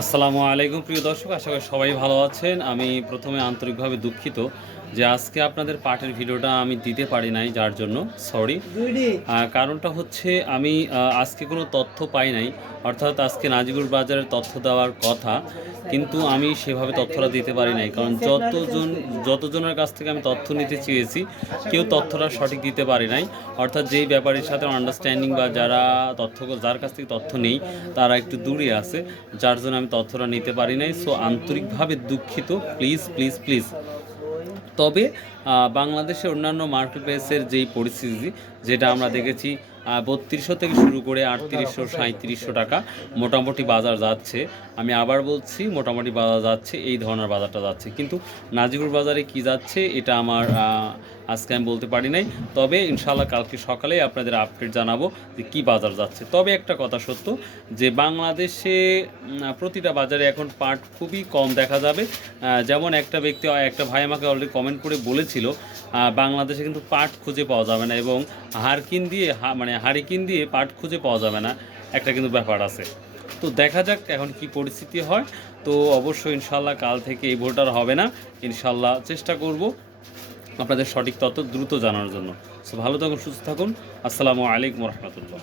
আসসালামু আলাইকুম, প্রিয় দর্শক, আশা করি সবাই ভালো আছেন। আমি প্রথমে আন্তরিকভাবে দুঃখিত যে আজকে আপনাদের পাঠের ভিডিওটা আমি দিতে পারি নাই, যার জন্য সরি। কারণটা হচ্ছে আমি আজকে কোনো তথ্য পাই নাই, অর্থাৎ আজকে নাজিবুর বাজারের তথ্য দেওয়ার কথা, কিন্তু আমি সেভাবে তথ্যটা দিতে পারি নাই, কারণ যতজন, যতজনের কাছ থেকে আমি তথ্য নিতে চেয়েছি, কেউ তথ্যটা সঠিক দিতে পারি নাই। অর্থাৎ যেই ব্যাপারের সাথে আন্ডারস্ট্যান্ডিং বা যারা তথ্য, যার কাছ থেকে তথ্য নেই, তারা একটু দূরে আছে। যার জন্য আমি তথ্যটা নিতে পারি নাই। সো আন্তরিকভাবে দুঃখিত। প্লিজ প্লিজ প্লিজ তবে আহ, বাংলাদেশের অন্যান্য মার্কেট প্লেসের যেই পরিস্থিতি যেটা আমরা দেখেছি বত্রিশশো থেকে শুরু করে আটত্রিশশো সাঁত্রিশশো টাকা মোটামুটি বাজার যাচ্ছে। আমি আবার বলছি মোটামুটি বাজার যাচ্ছে এই ধরনের বাজারটা যাচ্ছে। কিন্তু নাজিপুর বাজারে কি যাচ্ছে এটা আমার আজকে আমি বলতে পারি নাই। তবে ইনশাল্লাহ কালকে সকালে আপনাদের আপডেট জানাব যে কী বাজার যাচ্ছে। তবে একটা কথা সত্য যে বাংলাদেশে প্রতিটা বাজারে এখন পাট খুবই কম দেখা যাবে। যেমন একটা ব্যক্তি একটা ভাই আমাকে অলরেডি কমেন্ট করে বলেছিল আহ, বাংলাদেশে কিন্তু পাট খুঁজে পাওয়া যাবে না এবং হারকিন দিয়ে মানে হারিকিন দিয়ে পাট খুঁজে পাওয়া যাবে না একটা কিন্তু ব্যাপার আছে। তো দেখা যাক এখন কি পরিস্থিতি হয়। তো অবশ্যই ইনশাল্লাহ কাল থেকে এই ভোটার হবে না। ইনশাল্লাহ চেষ্টা করব আপনাদের সঠিক তথ্য দ্রুত জানার জন্য। সো ভালো থাকুন সুস্থ থাকুন। আসসালামু আলাইকুম রহমতুল্লাহ।